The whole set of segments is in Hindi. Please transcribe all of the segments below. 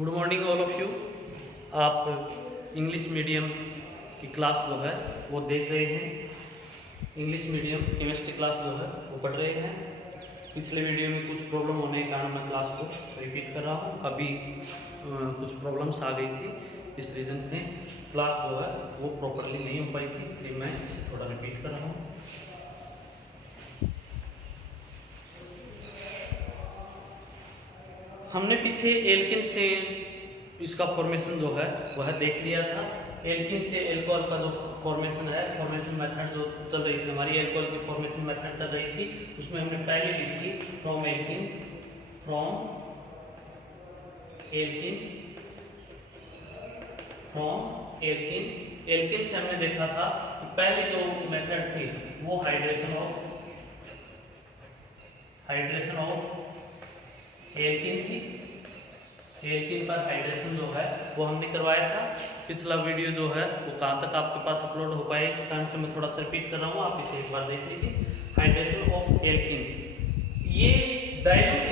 Good morning all of you. आप इंग्लिश मीडियम की क्लास जो है वो देख रहे हैं। इंग्लिश मीडियम केमिस्ट्री क्लास जो है वो पढ़ रहे हैं। पिछले वीडियो में कुछ प्रॉब्लम होने के कारण मैं क्लास को रिपीट कर रहा हूँ। अभी कुछ प्रॉब्लम्स आ गई थी, इस रीज़न से क्लास जो है वो प्रॉपरली नहीं हो पाई थी, इसलिए मैं इसे थोड़ा रिपीट कर रहा हूँ। हमने पीछे एल्किन से इसका फॉर्मेशन जो है वह देख लिया था। एल्किन से एल्कोहल का जो फॉर्मेशन है, फॉर्मेशन मेथड जो चल रही थी हमारी, एल्कोहल की फॉर्मेशन मेथड चल रही थी, उसमें हमने पहले ली थी फ्रॉम एल्किन एल्किन से हमने देखा था कि पहली जो मेथड थी वो हाइड्रेशन ऑफ एल्किन थी। एल्किन पर हाइड्रेशन जो है वो हमने करवाया था। पिछला वीडियो जो है वो कहाँ तक आपके पास अपलोड हो पाए, इस कारण से मैं थोड़ा सा रिपीट कर रहा हूँ, आप इसे एक बार देख लीजिए। हाइड्रेशन ऑफ एल्किन, ये डाइल्यूट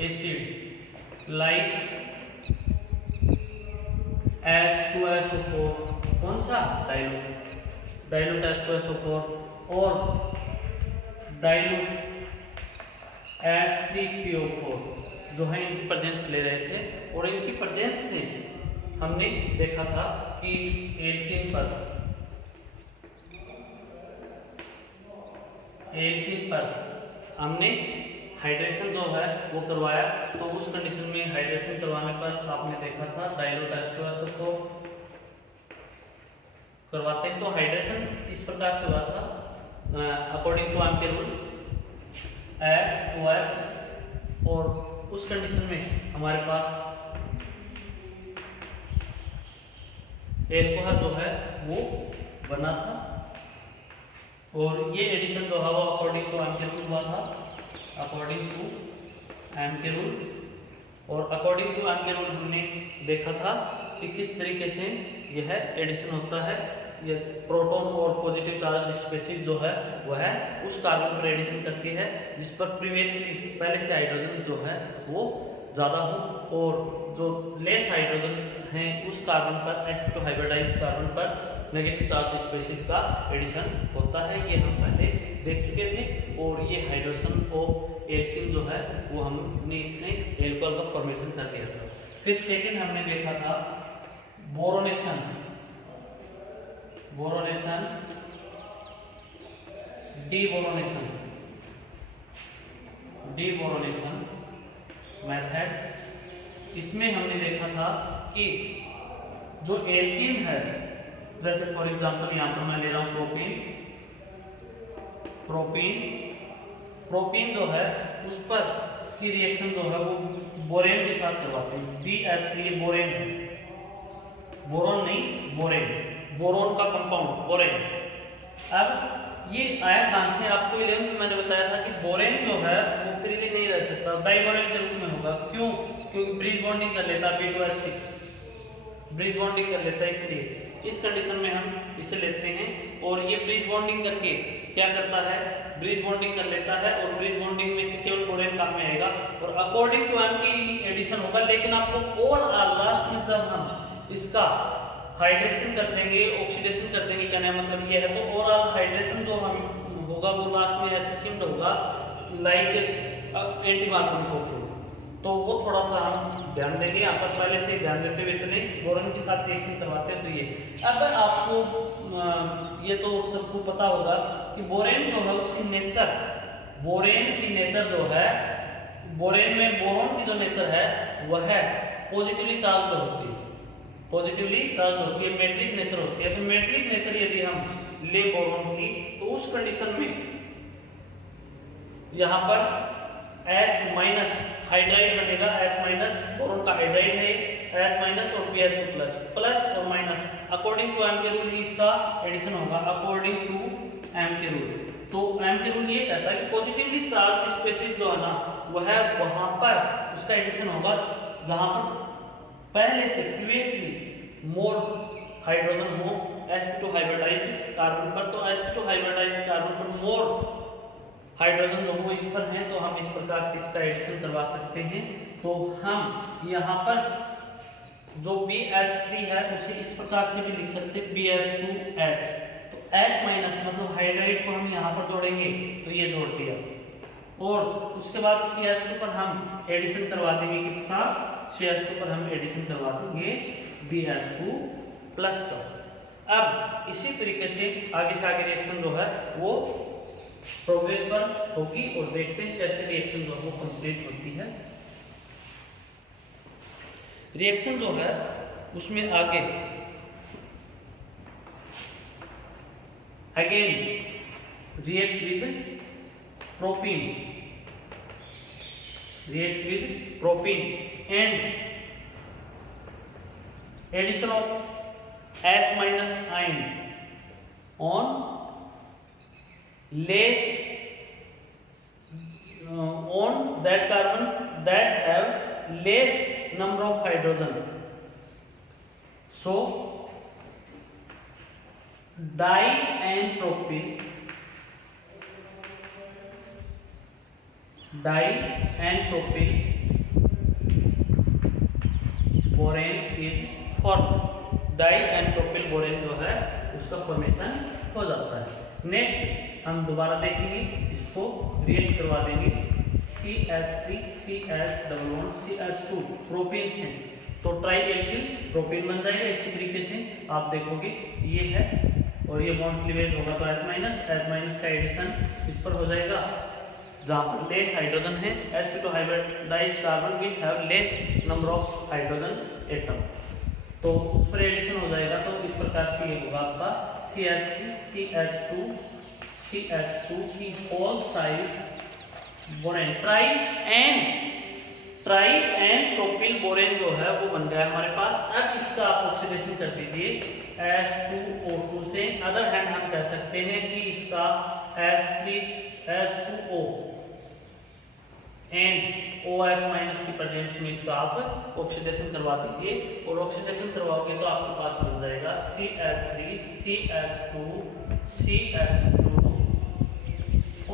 एसिड लाइक H2SO4, कौन सा डाइल्यूट H2SO4 और डाइल्यूट H3PO4 जो है इनकी प्रेजेंस ले रहे थे, और इनकी प्रेजेंस से हमने देखा था कि एल्किन पर हमने हाइड्रेशन जो है वो करवाया। तो उस कंडीशन में हाइड्रेशन करवाने पर आपने देखा था डाइल्यूट H2SO4 करवाते हैं तो हाइड्रेशन इस प्रकार से हुआ था according two ampere rule H2H, और उस कंडीशन में हमारे पास एल्कोहल जो है वो बना था, और ये एडिशन जो है वो अकॉर्डिंग टू एम्पियर रूल हुआ था, अकॉर्डिंग टू एम्पियर रूल। और अकॉर्डिंग टू एम्पियर रूल हमने देखा था कि किस तरीके से यह एडिशन होता है। ये प्रोटॉन और पॉजिटिव चार्ज स्पीशीज जो है वह उस कार्बन पर एडिशन करती है जिस पर प्रीवियसली पहले से हाइड्रोजन जो है वो ज़्यादा हो, और जो लेस हाइड्रोजन है उस कार्बन पर sp2 हाइब्रिडाइज्ड कार्बन पर नेगेटिव चार्ज स्पीशीज का एडिशन होता है। ये हम पहले देख चुके थे, और ये हाइड्रोजन ऑफ एल्किन जो है वो हमने इससे एल्कोहल का फॉर्मेशन कर दिया था। फिर सेकेंड हमने देखा था बोरोनेशन डीबोरोनेशन मेथड। इसमें हमने देखा था कि जो एल्कीन है, जैसे फॉर एग्जांपल यहां पर मैं ले रहा हूं प्रोपीन जो है उस पर की रिएक्शन जो है वो बोरेन के साथ करवाते हैं। BH3 ये बोरेन है, बोरोन नहीं बोरेन, बोरोन का कंपाउंड बोरेन। अब ये आया कहां से? आपको 11th में मैंने बताया था कि बोरेन जो है वो फ्रीली नहीं रह सकता, डाइबोरेन के रूप में होगा। क्यों? क्योंकि ब्रिज बॉन्डिंग कर लेता है, B2H6 ब्रिज बॉन्डिंग कर लेता है, इसलिए इस कंडीशन में हम इसे लेते हैं। और ये ब्रिज बॉन्डिंग करके क्या करता है? ब्रिज बॉन्डिंग कर लेता है, और ब्रिज बॉन्डिंग में से केवल बोरेन काम में आएगा, और अकॉर्डिंग टू एम की एडिशन होगा। लेकिन आपको और लास्ट में जब हम इसका हाइड्रेशन कर देंगे, ऑक्सीडेशन कर देंगे, कहने का मतलब ये है, तो ओवरऑल हाइड्रेशन जो हम होगा वो लास्ट में ऐसे शिफ्ट होगा लाइक एंटीमार्फोनिक, तो वो थोड़ा सा हम ध्यान देंगे। यहाँ पर पहले से ध्यान देते हुए चले, बोरॉन के साथ रिएक्शन करवाते हैं। तो ये अब आपको ये तो सबको पता होगा कि बोरेन जो है उसकी नेचर, बोरेन की नेचर जो है, बोरेन में बोरॉन की जो नेचर है वह है पॉजिटिवली चार्ज होती है, मेटलिक नेचर होती है। तो मेटलिक नेचर यदि हम ले बोरॉन की, तो उस कंडीशन में यहाँ पर H- हाइड्राइड बनेगा, H- बोरॉन का हाइड्राइड है, H- और BH2 प्लस और माइनस अकॉर्डिंग टू एम के रूल इसका एडिशन होगा, अकॉर्डिंग टू एम के रूल। तो एम के रूल ये कहता है कि पॉजिटिवली चार्ज स्पीशीज जो है ना वह वहां पर उसका एडिशन होगा जहां पर पहले से प्रीवियसली मोर हाइड्रोजन हो sp2 हाइब्रिडाइज्ड कार्बन पर। तो sp2 हाइब्रिडाइज्ड कार्बन पर मोर हाइड्रोजन जो वो इस पर है, तो हम इस प्रकार से इसका एडिशन करवा सकते हैं। तो हम यहाँ पर जो BH3 है उसे इस प्रकार से भी लिख सकते हैं BH2H। तो H माइनस मतलब हाइड्राइड को हम यहाँ पर जोड़ेंगे, तो ये जोड़ दिया, और उसके बाद CH2 पर हम एडिशन करवा देंगे किसका, CH2 पर हम एडिशन करवा देंगे BH2 प्लस का। अब इसी तरीके से आगे रिएक्शन जो है वो प्रोग्रेस पर होगी, और देखते हैं कैसे रिएक्शन जो है वो कंप्लीट होती है। रिएक्शन जो है उसमें आगे again react with propene and addition of H minus ion on less on that carbon that have less number of hydrogen. So di and propyl borane is form. Di and propyl borane जो है उसका फॉर्मेशन हो जाता है। नेक्स्ट हम दोबारा देखेंगे, इसको रिएक्ट करवा देंगे CH3 CH double bond CH2 propane से, तो ट्राई एल्किल प्रोपेन बन जाएगा। इसी तरीके से आप देखोगे ये है, और ये बॉन्ड क्लीवेज होगा तो H- का एडिशन इस पर हो जाएगा जहाँ पर लेस हाइड्रोजन है, sp2 hybridised carbon which have less number of hydrogen atom, तो उस पर एडिशन हो जाएगा। तो इस प्रकार से ये होगा आपका CH3 CH2 की whole size borane. Tri and propyl borane जो है वो बन गया हमारे पास। अब इसका आप ऑक्सीडेशन कर दीजिए H2O2 से। अदर हैंड हम कह सकते हैं कि इसका H2O एंड OH माइनस की प्रेजेंस में इसका आप ऑक्सीडेशन करवा दीजिए, और ऑक्सीडेशन करवाओगे तो आपके पास बन जाएगा CH3 CH2 CH2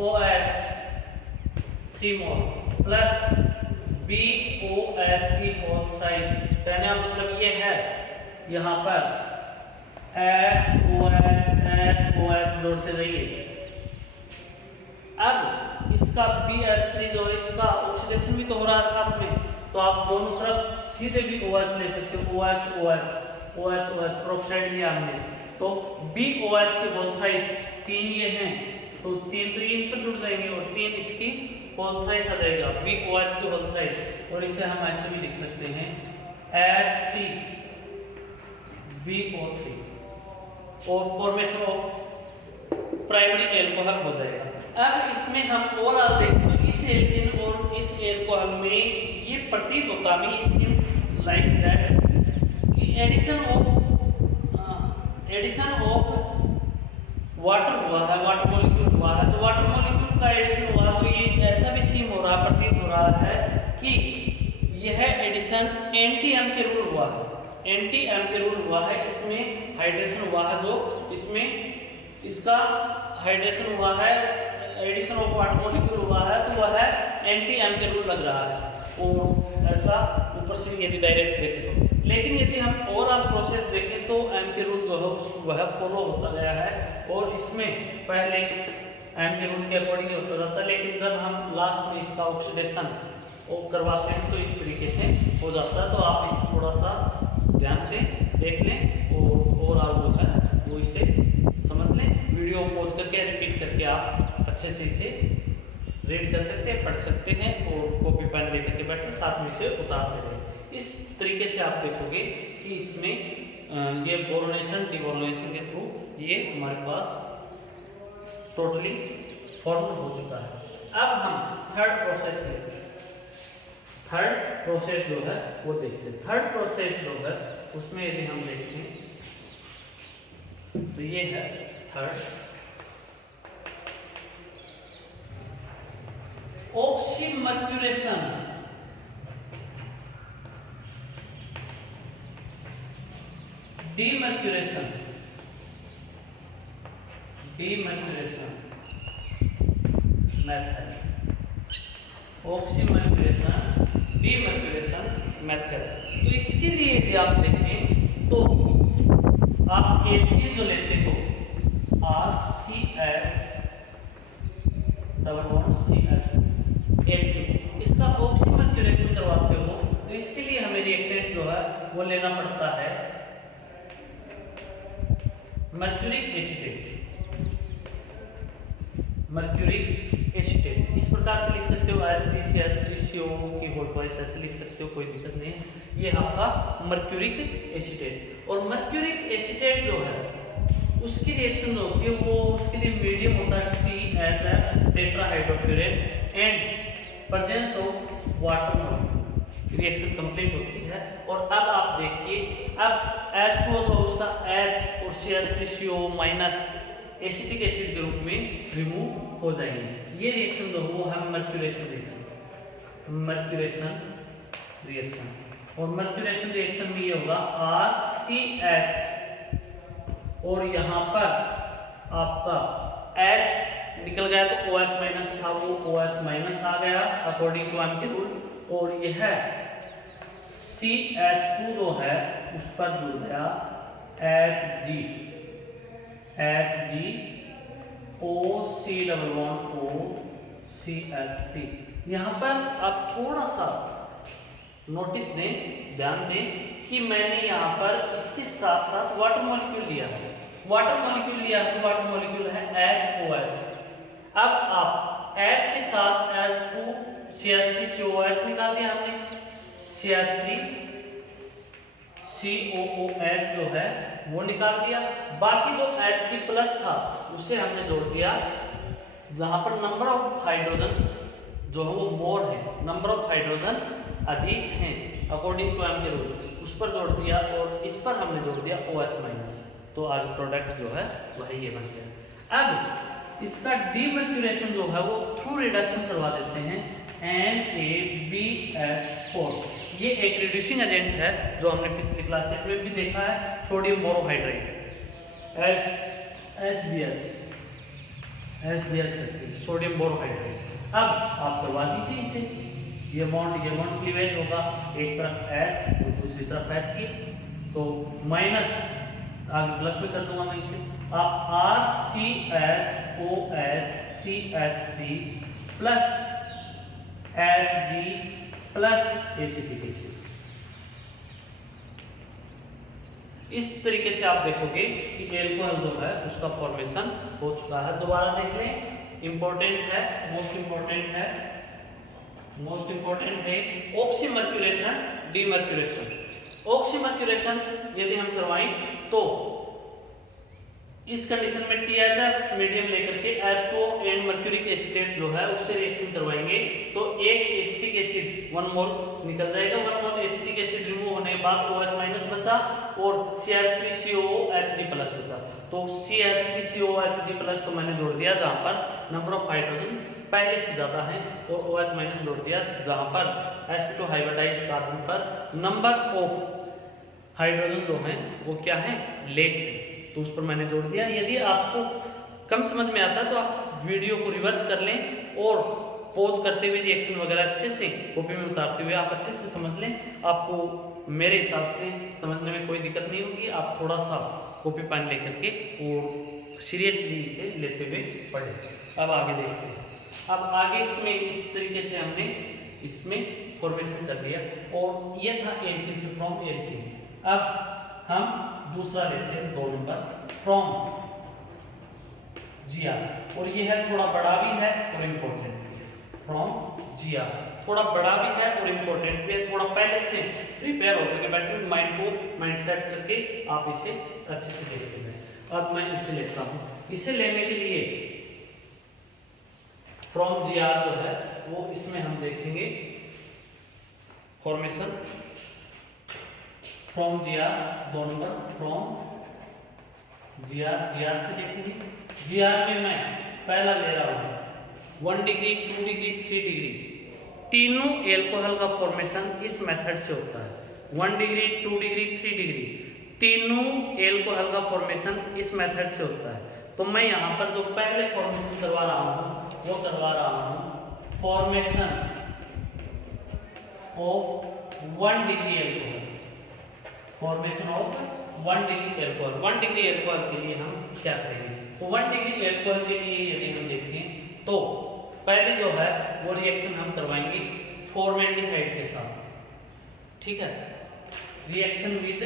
OH 3 मोल प्लस BOH की होल साइज। कहने का मतलब ये है यहाँ पर HOH जोड़ते रहिए। अब इसका BH3 जो है इसका ऑक्सीडेशन भी तो हो रहा है साथ में, तो आप दोनों तरफ सीधे भी OH ले सकते हो। OH प्रोक्साइड लिया हमने, तो BOH के होल साइज 3 ये हैं, तो 3 तो ये इन पर जुड़ जाएंगे और 3 इसकी होल साइज आ जाएगा BOH के होल साइज, और इसे हम ऐसे भी लिख सकते हैं H3BO3, और फॉर्मेशन ऑफ प्राइमरी एल्कोहल हो जाएगा। अब इसमें हम ओवरऑल देखें तो इस एल्कीन और इस एल्कोहल में ये प्रतीत होता है लाइक दैट कि एडिशन ऑफ वाटर हुआ है, वाटर मॉलिक्यूल हुआ है। तो वाटर मॉलिक्यूल का एडिशन हुआ तो ये ऐसा भी सीम हो रहा, प्रतीत हो रहा है कि यह एडिशन एंटी-एम के रूल हुआ है। एंटी-एम के रूल हुआ है, इसमें हाइड्रेशन हुआ है, जो इसमें इसका हाइड्रेशन हुआ है, एडिशन ऑफ वाटर मॉलिक्यूल हुआ है, तो वह एंटी-एम के रूल लग रहा है। और ऐसा ऊपर से यदि डायरेक्ट देखें तो, लेकिन यदि हम ओवरऑल प्रोसेस देखें तो एम के रूल जो है वह फॉलो होता गया है, और इसमें पहले एम के रूल के अकॉर्डिंग होता जाता है, लेकिन जब हम लास्ट में इसका ऑक्सीडेशन करवाते हैं तो इस तरीके से हो जाता है। तो आप इसे थोड़ा सा ध्यान से देख लें और ओवरऑल जो है वो इसे समझ लें। वीडियो पॉज करके रिपीट करके आप अच्छे से इसे रीड कर सकते हैं, पढ़ सकते हैं, और कॉपी पेन लेकर के बैठे साथ में इसे उतारते रहें। इस तरीके से आप देखोगे कि इसमें ये बोरोनेशन डिबोरोनेशन के थ्रू ये हमारे पास टोटली फॉर्म हो चुका है। अब हम थर्ड प्रोसेस लेते हैं। थर्ड प्रोसेस जो है वो देखते हैं। थर्ड प्रोसेस जो है उसमें यदि हम देखते हैं तो ये है third oxymercuration. Demercuration method, oxymercuration demercuration method. तो इसके लिए यदि आप देखें तो आप एल्कीन जो लेते हो RCH double bond CH alkene, इसका ऑक्सीमर्क्यूरेशन करवाते हो तो इसके लिए हमें रिएक्टेंट जो है वो लेना पड़ता है मर्क्यूरिक एसीटेट। मर्क्यूरिक एसीटेट इस प्रकार से लिख सकते हो HCl3CO की होल ट्वाइस ऐसे लिख सकते हो, कोई दिक्कत नहीं है। ये आपका मर्क्यूरिक एसीटेट। और मर्क्यूरिक एसीटेट जो है उसकी रिएक्शन जो होती है वो उसके लिए मीडियम होता है THF tetrahydrofuran and presence of water molecule, reaction complete होती है। और अब आप देखिए, अब H2O तो उसका H और CH3CO माइनस एसिटिक एसिड के रूप में रिमूव हो जाएंगे। ये रिएक्शन जो वो हम मर्क्यूरेशन रिएक्शन, मर्क्यूरेशन रिएक्शन। और मर्क्यूरेशन रिएक्शन में ये होगा RCH और यहाँ पर आपका H निकल गया तो OH माइनस था, वो OH माइनस आ गया अकॉर्डिंग टू एम्प्टी रूल। और यह CH2 जो है उस पर जुड़ गया HG double bond O CH3। यहाँ पर आप थोड़ा सा नोटिस दें, ध्यान दें कि मैंने यहाँ पर इसके साथ साथ वाटर मॉलिक्यूल लिया है। वाटर मॉलिक्यूल लिया तो वाटर मॉलिक्यूल है HOH। अब आप H के साथ H2 CH3COOH निकाल दिया हमने, CH3 COOH जो है वो निकाल दिया। बाकी जो Hg प्लस था उसे हमने जोड़ दिया, जहां पर नंबर ऑफ हाइड्रोजन जो है वो मोर है, नंबर ऑफ हाइड्रोजन अधिक हैं अकॉर्डिंग टू एम के रूल, उस पर जोड़ दिया। और इस पर हमने जोड़ दिया OH माइनस, तो आगे प्रोडक्ट जो है वही ये बन गया। अब इसका डीमर्क्यूरेशन जो है वो थ्रू रिडक्शन करवा देते हैं NaBH4। ये एक रिड्यूसिंग एजेंट है जो हमने पिछली क्लास में भी देखा है, sodium borohydrate SBH sodium borohydrate. अब आप करवा दीजिए इसे, ये बॉन्ड क्लीवेज होगा, एक तरफ H और दूसरी तरफ H, तो माइनस आगे प्लस में कर दूंगा मैं इसे। आप RCHOH CH3 plus Hg plus acetic acid, इस तरीके से आप देखोगे कि एल्कोहल जो है उसका फॉर्मेशन हो चुका है। दोबारा देख लें, इंपॉर्टेंट है, मोस्ट इंपॉर्टेंट है ऑक्सीमर्क्यूरेशन डीमर्क्यूरेशन। ऑक्सीमर्क्यूरेशन यदि हम करवाएं तो इस कंडीशन में THF मीडियम लेकर के H2O एंड मर्क्यूरिक एसिटेट जो है उससे रिएक्शन करवाएंगे तो एक एसिटिक एसिड 1 मोल निकल जाएगा। 1 मोल एसिटिक एसिड रिमूव होने के बाद OH माइनस बचा और CH3COOHD प्लस बचा। तो CH3COOHD प्लस को मैंने जोड़ दिया जहां पर नंबर ऑफ हाइड्रोजन पहले से ज्यादा है, और OH माइनस जोड़ दिया जहां पर sp2 हाइब्रिडाइज्ड कार्बन पर नंबर ऑफ हाइड्रोजन जो है वो क्या है, लेस है, तो उस पर मैंने जोड़ दिया। यदि आपको कम समझ में आता है तो आप वीडियो को रिवर्स कर लें और पॉज करते हुए रिएक्शन वगैरह अच्छे से कॉपी में उतारते हुए आप अच्छे से समझ लें। आपको मेरे हिसाब से समझने में कोई दिक्कत नहीं होगी। आप थोड़ा सा कॉपी पेन लेकर के और सीरियसली इसे लेते हुए पढ़ें। अब आगे देखते हैं। अब आगे इसमें इस तरीके से हमने इसमें फॉर्मेशन कर लिया और ये था एल्कीन से फ्रॉम एल्कीन। अब हम दूसरा लेते हैं 2 नंबर फ्रॉम Gr, और ये है थोड़ा बड़ा भी है और इम्पोर्टेंट। फ्रॉम Gr थोड़ा बड़ा भी है और इम्पोर्टेंट भी है, थोड़ा पहले से प्रिपेयर होकर के बैठे माइंड सेट करके आप इसे अच्छे से देखते हैं। अब मैं इसे लेता हूं। इसे लेने के लिए फ्रॉम Gr जो है वो इसमें हम देखेंगे formation from Gr 2 number from Gr से देखेंगे। Gr में मैं पहला ले रहा हूं 1 डिग्री 2 डिग्री 3 डिग्री, तीनों एल्कोहल का फॉर्मेशन इस मेथड से होता है। 1 डिग्री 2 डिग्री 3 डिग्री तीनों एल्कोहल का फॉर्मेशन इस मेथड से होता है। तो मैं यहाँ पर जो पहले फॉर्मेशन करवा रहा हूँ वो करवा रहा हूं formation of 1 degree alcohol, formation of 1 degree alcohol. 1 degree alcohol के लिए हम क्या करेंगे? तो 1 डिग्री एल्कोहल के लिए यदि हम देखें तो पहले जो है वो रिएक्शन हम करवाएंगे फॉर्मेल्डिहाइड के साथ, ठीक है, रिएक्शन विद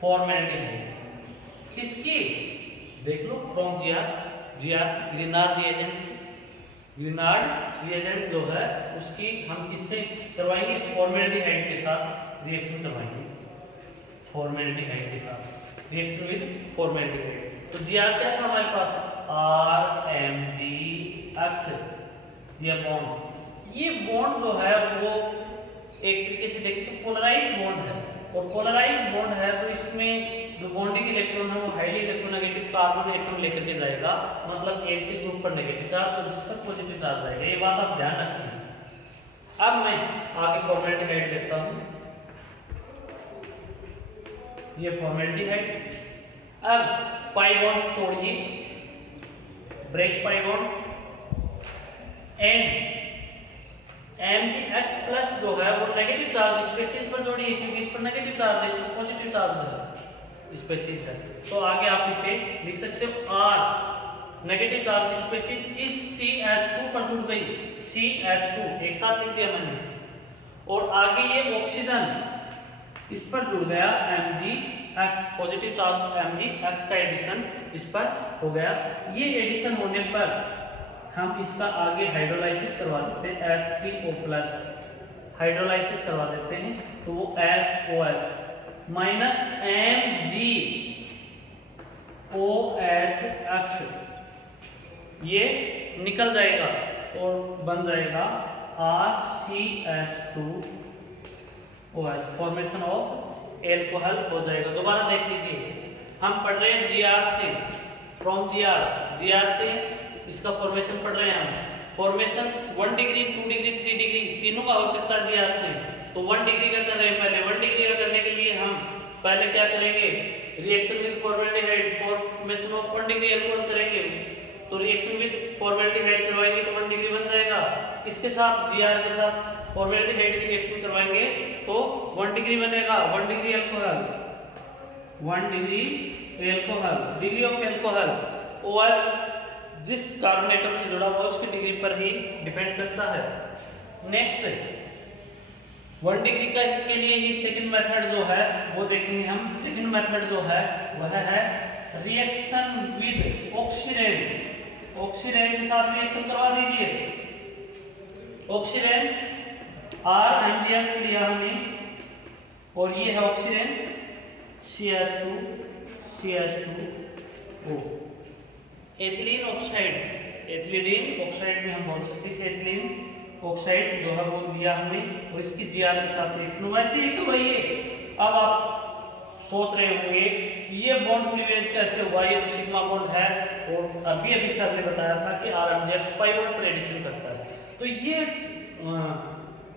फॉर्मेल्डिहाइड। इसकी देख लो फ्रॉम जीआर ग्रीनार्ड रिएजेंट जो है उसकी हम किससे करवाएंगे? फॉर्मेल्डिहाइड के साथ रिएक्शन करवाएंगे, फॉर्मेल्डिहाइड के साथ रिएक्शन विद फॉर्मेल्डिहाइड। तो जीआर क्या था हमारे पास? RMgX, ये बॉन्ड जो है वो एक तरीके से देखें तो पोलराइज बॉन्ड है, और पोलराइज बॉन्ड है तो इसमें जो बॉन्डिंग इलेक्ट्रॉन है वो हाईली इलेक्ट्रोनेगेटिव कार्बन एटम लेकर के जाएगा, मतलब एक के ग्रुप पर नेगेटिव चार्ज और जिस पर पॉजिटिव चार्ज आएगा। ये बात आप ध्यान रखें। अब मैं आगे फॉर्मेल्डिहाइड लेता हूं, ये फॉर्मेल्डिहाइड। अब पाई बॉन्ड तोड़िए, break pi bond, and Mgx plus जो है वो नेगेटिव चार्ज स्पेसिस पर जोड़िए, क्योंकि इस पर नेगेटिव चार्ज है, इस पर पॉजिटिव चार्ज है, स्पेसिस है। तो आगे आप इसे लिख सकते हो R नेगेटिव चार्ज स्पेसिस इस CH2 पर जुड़ गई, CH2 एक साथ लिख दिया मैंने, और आगे ये ऑक्सीजन इस पर जुड़ गया Mgx, पॉजिटिव चार्ज Mgx का एडिशन इस पर हो गया। ये एडिशन होने पर हम इसका आगे हाइड्रोलाइसिस करवा देते हैं, H3O+ हाइड्रोलाइसिस करवा देते हैं, तो वो HOH माइनस MgOH ये निकल जाएगा और बन जाएगा RCH2OH, फॉर्मेशन ऑफ एल्कोहल हो जाएगा। दोबारा देख लीजिए, हम पढ़ रहे हैं जीआर से, फ्रॉम जीआर से इसका फॉर्मेशन पढ़ रहे हैं हम। फॉर्मेशन 1 डिग्री, 2 डिग्री, 3 डिग्री तीनों का हो सकता है जीआर से। तो 1 डिग्री का कर रहे हैं पहले। 1 डिग्री का करने के लिए हम पहले क्या करेंगे? Reaction with formaldehyde, formation of 1 degree alcohol करेंगे। तो रिएक्शन विद फॉर्मेल्डिहाइड करवाएंगे तो 1 डिग्री बन जाएगा। इसके साथ जीआर के साथ फॉर्मेल्डिहाइड की रिएक्शन करवाएंगे तो 1 डिग्री बनेगा, 1 degree alcohol, 1 degree alcohol, degree of alcohol OH जिस कार्बन एटम से जुड़ा हुआ उसकी डिग्री पर ही डिपेंड करता है। नेक्स्ट 1 डिग्री का के लिए ही सेकंड मेथड जो है वो देखेंगे हम। सेकंड मेथड जो है वह है रिएक्शन विद ऑक्सीडेंट। ऑक्सीडेंट के साथ रिएक्शन करवा दीजिए। ऑक्सीडेंट RMgX लिया हमने और ये है oxidant CH2O। Ethylene oxide, ethylene oxide में हम बोल सकते हैं एथिलीन ऑक्साइड जो है वो लिया हमने और इसकी जीआर के साथ रिएक्शन वैसे ही तो वही है। अब आप सोच रहे होंगे कि ये बॉन्ड क्लीवेज कैसे हुआ, ये तो सिग्मा बॉन्ड है और अभी सर ने बताया था कि RMgX पाई बॉन्ड पर एडिशन करता है। तो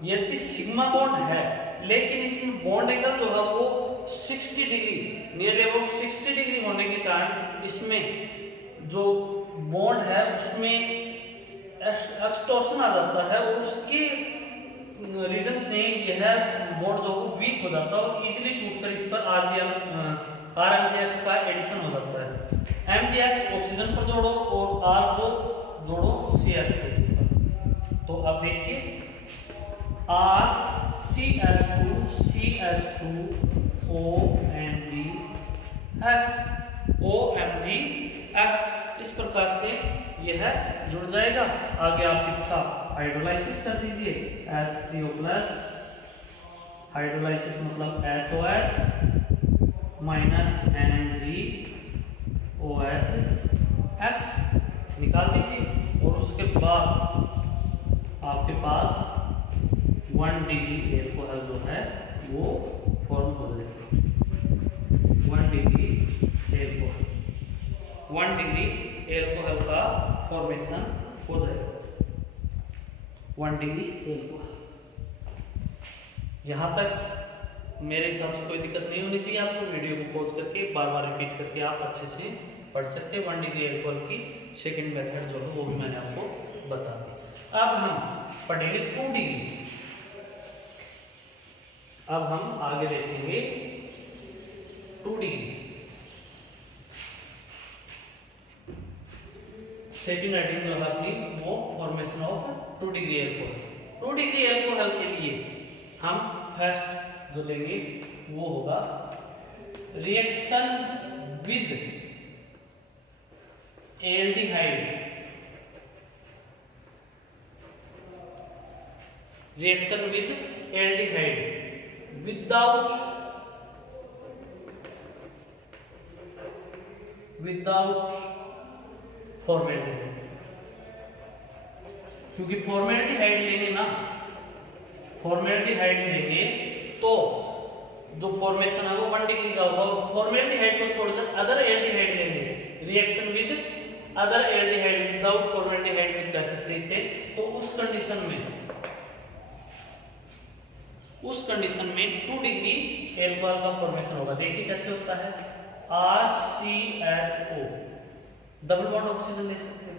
ये सिग्मा बॉन्ड है लेकिन इसमें बॉन्ड एंगल जो है वो 60 डिग्री, नियर अबाउट 60 डिग्री होने के कारण इसमें जो बॉन्ड है उसमें एक्सटॉर्शन आ जाता है और उसके रीजन से यह बॉन्ड जो वीक हो जाता है और इजीली टूटकर इस पर RMgX का एडिशन हो जाता है। MgX ऑक्सीजन पर जोड़ो और R को जोड़ो CH2 पर। तो अब देखिए OMgX इस प्रकार से यह जुड़ जाएगा। आगे आप इसका हाइड्रोलाइसिस कर दीजिए, H3O+, हाइड्रोलाइसिस मतलब HOH माइनस NgOH निकाल दीजिए और उसके बाद आपके पास 1 डिग्री एल्कोहल जो है वो फॉर्म हो जाएगा। 1 डिग्री एल्कोहल, 1 डिग्री एल्कोहल का फॉर्मेशन हो जाएगा। 1 डिग्री एल्कोहल। यहाँ तक मेरे हिसाब से कोई दिक्कत नहीं होनी चाहिए आपको। वीडियो को पॉज करके बार बार रिपीट करके आप अच्छे से पढ़ सकते हैं 1 डिग्री एल्कोहल की सेकंड मेथड जो है वो भी मैंने आपको बता दी। अब हम पढ़ेंगे 2 डिग्री। अब हम आगे देखेंगे 2 डिग्री। सेकंड हेडिंग जो है अपनी वो formation of 2 degree alcohol. 2 degree alcohol के लिए हम फर्स्ट जो लेंगे वो होगा reaction with aldehyde. Reaction with aldehyde without formaldehyde, क्योंकि फॉर्मेल्डिहाइड लेंगे ना, फॉर्मेल्डिहाइड लेंगे तो जो फॉर्मेशन है वो 1 डिग्री का होगा। फॉर्मेल्डिहाइड को छोड़कर अदर एल्डिहाइड लेंगे, reaction with other aldehyde without formaldehyde भी कह सकते हैं इसे। तो उस कंडीशन में 2 डिग्री एल्कोहल का फॉर्मेशन होगा। देखिए कैसे होता है, RCHO, डबल बॉन्ड ऑक्सीजन ले सकते हैं,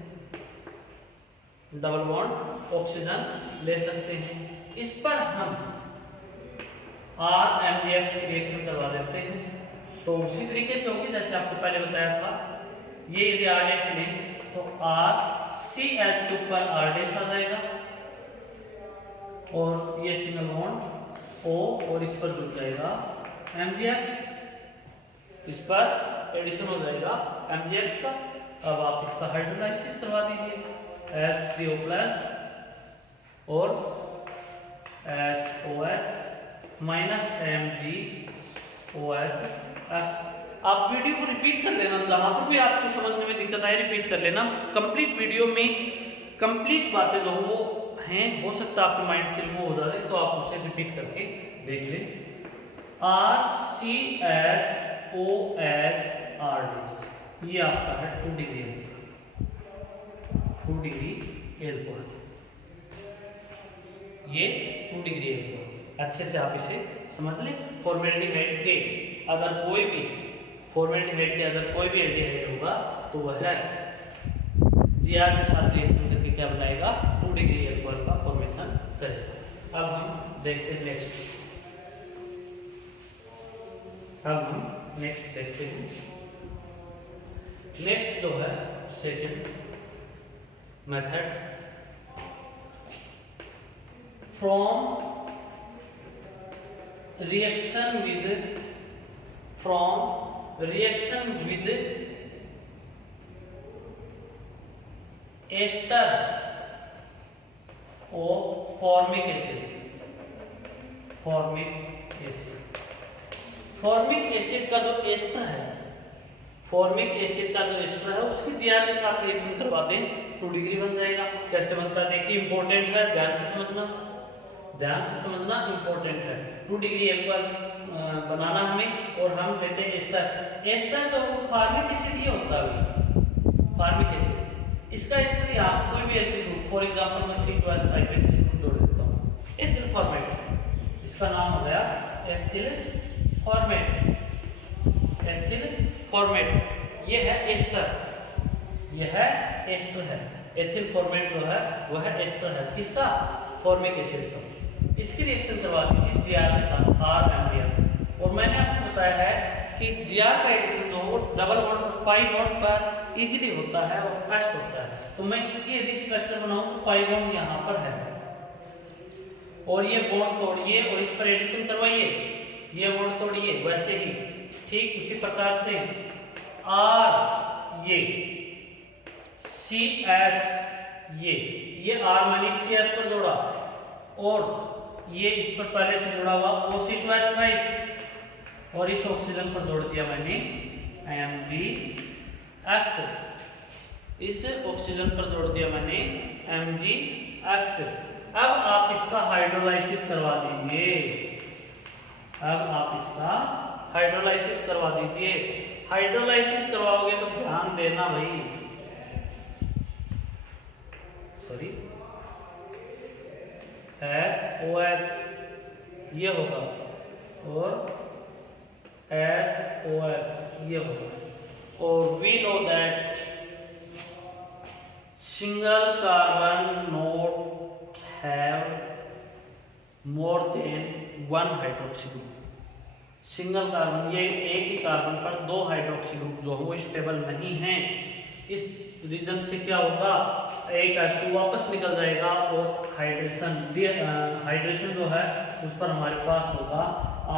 डबल बॉन्ड ऑक्सीजन ले सकते हैं। इस पर हम RMDX की रिएक्शन करवा देते हैं। तो उसी तरीके से होगी जैसे आपको पहले बताया था। ये यदि RDX लें तो RCH के ऊपर RDX आ जाएगा और ये सिंगल बॉन्ड O और इस पर जुड़ जाएगा MgX, इस पर एडिशन हो जाएगा MgX का। अब आप इसका हाइड्रोलाइसिस करवा दीजिए H3O प्लस और HOH माइनस MgOH। आप वीडियो को रिपीट कर लेना, जहां पर भी आपको समझने में दिक्कत आए रिपीट कर लेना। कंप्लीट वीडियो में कंप्लीट बातें जो वो हैं, हो सकता है आपके माइंड से रिमूव हो जाए, तो आप उसे रिपीट करके देख लें। RCHOH RDX ये आपका है 2 डिग्री एल्कोहल। ये 2 डिग्री एल्कोहल अच्छे से आप इसे समझ लें। फॉर्मेल्डिहाइड के अगर कोई भी एल्डिहाइड होगा तो वह Gr के साथ रिएक्शन करके क्या बनाएगा, 2 डिग्री एल्कोहल का फॉर्मेशन करेगा। अब हम देखते हैं नेक्स्ट देखते हैं। नेक्स्ट जो है second method, from reaction with ester और फॉर्मिक एसिड का जो एस्टर है, उसकी Gr के साथ रिएक्शन करवा दें 2 डिग्री बन जाएगा। कैसे बनता है देखिए, इंपॉर्टेंट है, ध्यान से समझना इंपॉर्टेंट है। 2 डिग्री एल्कोहल बनाना हमें, और हम लेते हैं एस्टर जो फार्मिक एसिड ये होता है, फार्मिक एसिड। इसका एस्टर या कोई भी एल्किल ग्रुप, फॉर एग्जांपल मैं C2H5 ग्रुप जोड़ देता हूं, एथिल फॉर्मेट, इसका नाम हो गया एथिल फॉर्मेट। ये है एस्टर, है एथिल फॉर्मेट जो है वह एस्टर है किसका, फॉर्मिक एसिड का। इसकी रिएक्शन करवा दीजिए Gr के साथ RMDX। और मैंने आपको बताया है कि Gr का एडिशन जो वो डबल बॉन्ड पाई बॉन्ड पर इजीली होता है और फास्ट होता है। तो मैं इसकी यदि स्ट्रक्चर बनाऊं तो पाई बॉन्ड यहाँ पर है और ये बॉन्ड तोड़िए और इस पर एडिशन करवाइए, ये बॉन्ड तोड़िए, वैसे ही ठीक उसी प्रकार से R ये CH ये R मैंने CH पर जोड़ा और ये इस पर पहले से जुड़ा हुआ OC2H5 और इस ऑक्सीजन पर जोड़ दिया मैंने MgX, इस ऑक्सीजन पर जोड़ दिया मैंने MgX। अब आप इसका हाइड्रोलाइसिस करवा दीजिए। हाइड्रोलाइसिस करवाओगे तो ध्यान देना भाई, सॉरी HOH ये होगा और HOH ये होगा। और we know that single carbon not have more than one hydroxy group. Single carbon, ये एक ही कार्बन पर दो हाइड्रोक्सी ग्रुप जो है वो स्टेबल नहीं है। इस रीजन से क्या होगा, एक H2 वापस निकल जाएगा और हाइड्रेशन जो है उस पर हमारे पास होगा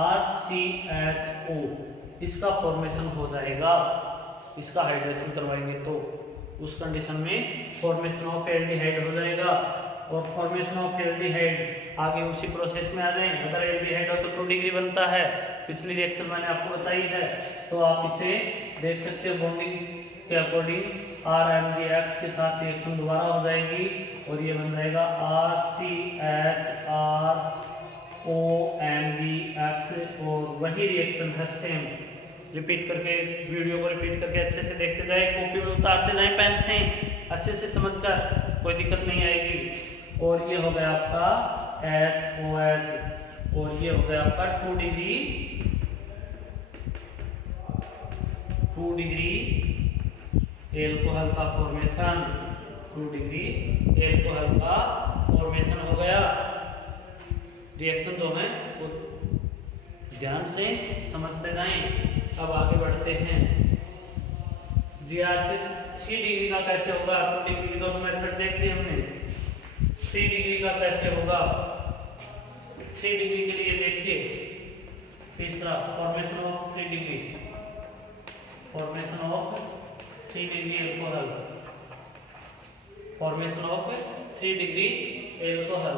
RCHO, इसका फॉर्मेशन हो जाएगा। इसका हाइड्रेशन करवाएंगे तो उस कंडीशन में फॉर्मेशन ऑफ एल्डिहाइड हो जाएगा। और फॉर्मेशन ऑफ एल्डिहाइड आगे उसी प्रोसेस में आ जाए। अगर एल्डिहाइड हो तो 2 डिग्री बनता है, पिछली रिएक्शन मैंने आपको बताई है। तो आप इसे देख सकते हो बॉन्डिंग के अकॉर्डिंग RMgX के साथ रिएक्शन दोबारा हो जाएगी और ये बन जाएगा RCHROMgX और वही रिएक्शन है सेम। रिपीट करके वीडियो को रिपीट करके अच्छे से देखते जाए, कॉपी में उतारते जाए पेन से अच्छे से समझकर, कोई दिक्कत नहीं आएगी। और ये हो गया आपका HOH और ये हो गया आपका 2 डिग्री एल्कोहल का फॉर्मेशन, 2 डिग्री एल्कोहल का फॉर्मेशन हो गया। रिएक्शन जो है वो ध्यान से समझते जाएं। अब आगे बढ़ते हैं। Gr से 3 डिग्री का कैसे होगा, 2 डिग्री की दोनों मेथड देखते हैं हमने। 3 डिग्री का कैसे होगा, 3 डिग्री के लिए देखिए तीसरा formation of 3 degree, formation of 3 degree alcohol, formation of 3 degree alcohol.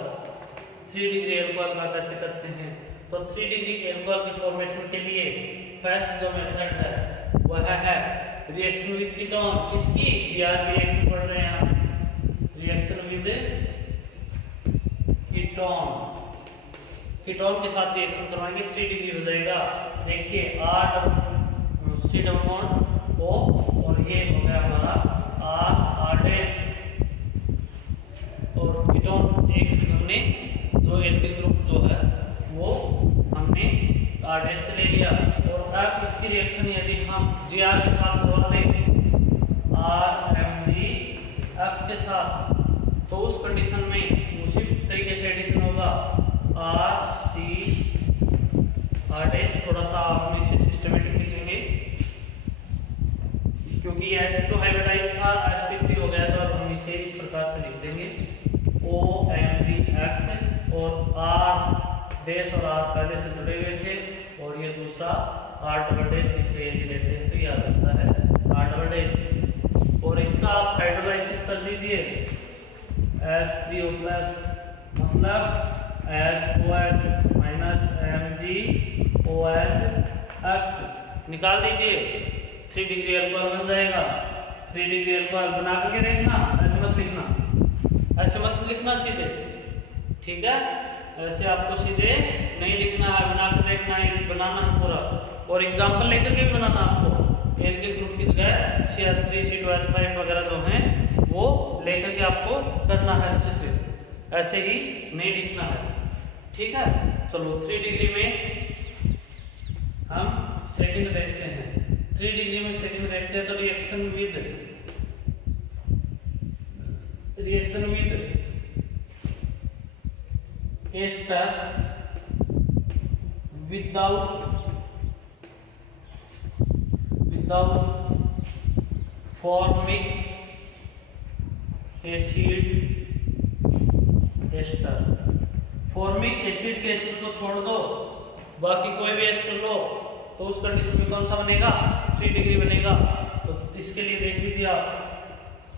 3 degree alcohol का कैसे करते हैं, तो 3 डिग्री एल्कोहल के फॉर्मेशन के लिए फर्स्ट जो मेथड है वह है रिएक्शन विद कीटोन। किसकी, Gr की रिएक्शन पढ़ रहे हैं हम, रिएक्शन विद कीटोन, कीटोन के साथ रिएक्शन करवाएंगे 3 डिग्री हो जाएगा। देखिए C डबल बॉन्ड O और ये हो गया हमारा R डैश और कीटोन एक हमने जो एल्किल ग्रुप जो है वो हमने R डैश से ले लिया। और अब इसकी रिएक्शन यदि हम Gr के साथ करवा दें RMgX के साथ, तो उस कंडीशन में उसी तरीके से एडिशन होगा RC R डैश। थोड़ा सा हम इसे सिस्टमेटिक लिखेंगे क्योंकि H2 हाइब्रिडाइज था, sp3 हो गया तो अब हम इसे इस प्रकार से लिख देंगे OMgX और R डैश और R पहले से जुड़े हुए थे और ये दूसरा R डबल डैश, इसे यदि लेते हैं तो ये आ जाता है R डबल डैश। और इसका आप हाइड्रोलाइसिस कर लीजिए H3O प्लस मतलब HOH माइनस MgOH निकाल दीजिए, 3 डिग्री एल्कोहल बन जाएगा। 3 डिग्री एल्कोहल बना करके देखना, ऐसे मत लिखना, ऐसे मत लिखना सीधे, ठीक है। ऐसे आपको सीधे नहीं लिखना है, बना कर देखना है, बनाना है पूरा और एग्जांपल लेकर के भी बनाना आपको। एल्किल ग्रुप की जगह CH3 C2H5 वगैरह जो हैं वो लेकर के आपको करना है अच्छे से, ऐसे ही नहीं लिखना है, ठीक है। चलो 3 डिग्री में हम सेटिंग देखते हैं। 3 डिग्री में सेटिंग देखते हैं तो reaction with ester without formic acid ester. Formic acid के एस्टर को छोड़ दो, बाकी कोई भी एस्टर लो तो उस कंडीशन में कौन सा बनेगा, 3 डिग्री बनेगा। तो इसके लिए देख लीजिए आप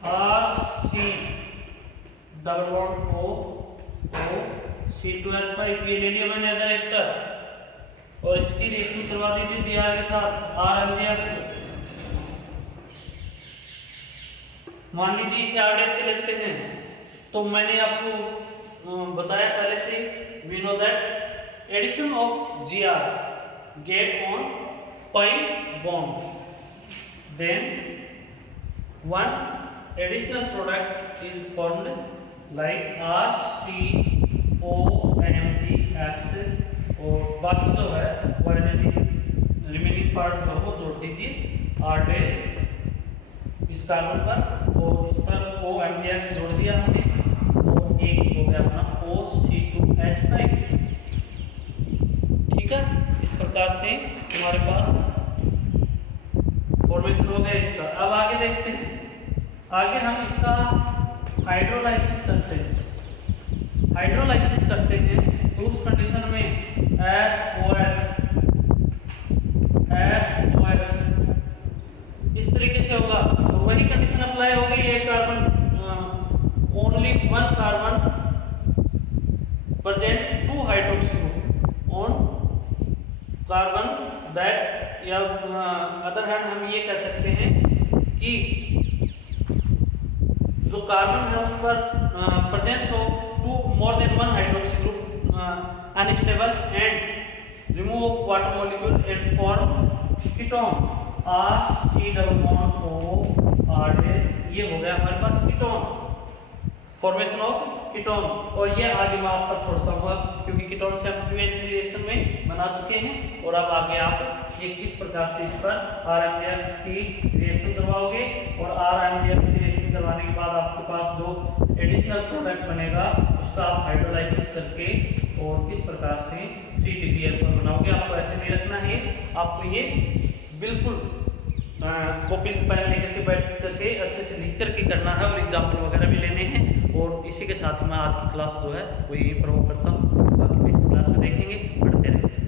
RC double bond O C2H5 ये ले लिया मैंने अदर एस्टर और इसकी रिएक्शन करवा दीजिए Gr के साथ RMgX। मान लीजिए इसे R डैश से लेते हैं तो मैंने आपको बताया पहले से, we know that addition of Gr get on pi bond, then one additional product is formed like RCOMgX और बाकी जो है रिमेनिंग पार्ट को जोड़ दीजिए R डैश इस कार्बन पर और इस पर OMgH जोड़ दिया हमने और एक हो गया अपना OC2H5। ठीक है, इस प्रकार से हमारे पास फॉर्मेशन हो गया इसका। अब आगे देखते हैं, आगे हम इसका हाइड्रोलाइसिस करते हैं। हाइड्रोलाइसिस करते हैं तो उस कंडीशन में HOH इस तरीके से होगा। तो वही कंडीशन अप्लाई होगी, ये carbon only one carbon present two hydroxy group on carbon that, या अदर हैंड हम ये कह सकते हैं कि जो कार्बन है उस पर presence of two more than one hydroxy group unstable and remove water molecule and form ketone R C double bond O R dash, ये हो गया हमारे पास कीटोन, फॉर्मेशन ऑफ कीटोन। और ये आगे मैं आप पर छोड़ता हूँ क्योंकि कीटोन से हम प्रीवियस रिएक्शन में बना चुके हैं। और अब आगे आप ये किस प्रकार से इस पर RMgH की रिएक्शन करवाओगे और RMgH की रिएक्शन करवाने के बाद आपके पास जो एडिशनल प्रोडक्ट बनेगा उसका आप हाइड्रोलाइसिस करके और किस प्रकार से 3 डिग्री अल्कोहल बनाओगे। आपको ऐसे नहीं रखना है, आपको ये बिल्कुल कॉपी पेन लेकर के बैठ करके अच्छे से लिख करके करना है और एग्जाम्पल वगैरह भी लेने हैं। और इसी के साथ मैं आज की क्लास जो है वो यही प्रमोट करता हूँ। बाकी नेक्स्ट क्लास में देखेंगे, पढ़ते रहेंगे।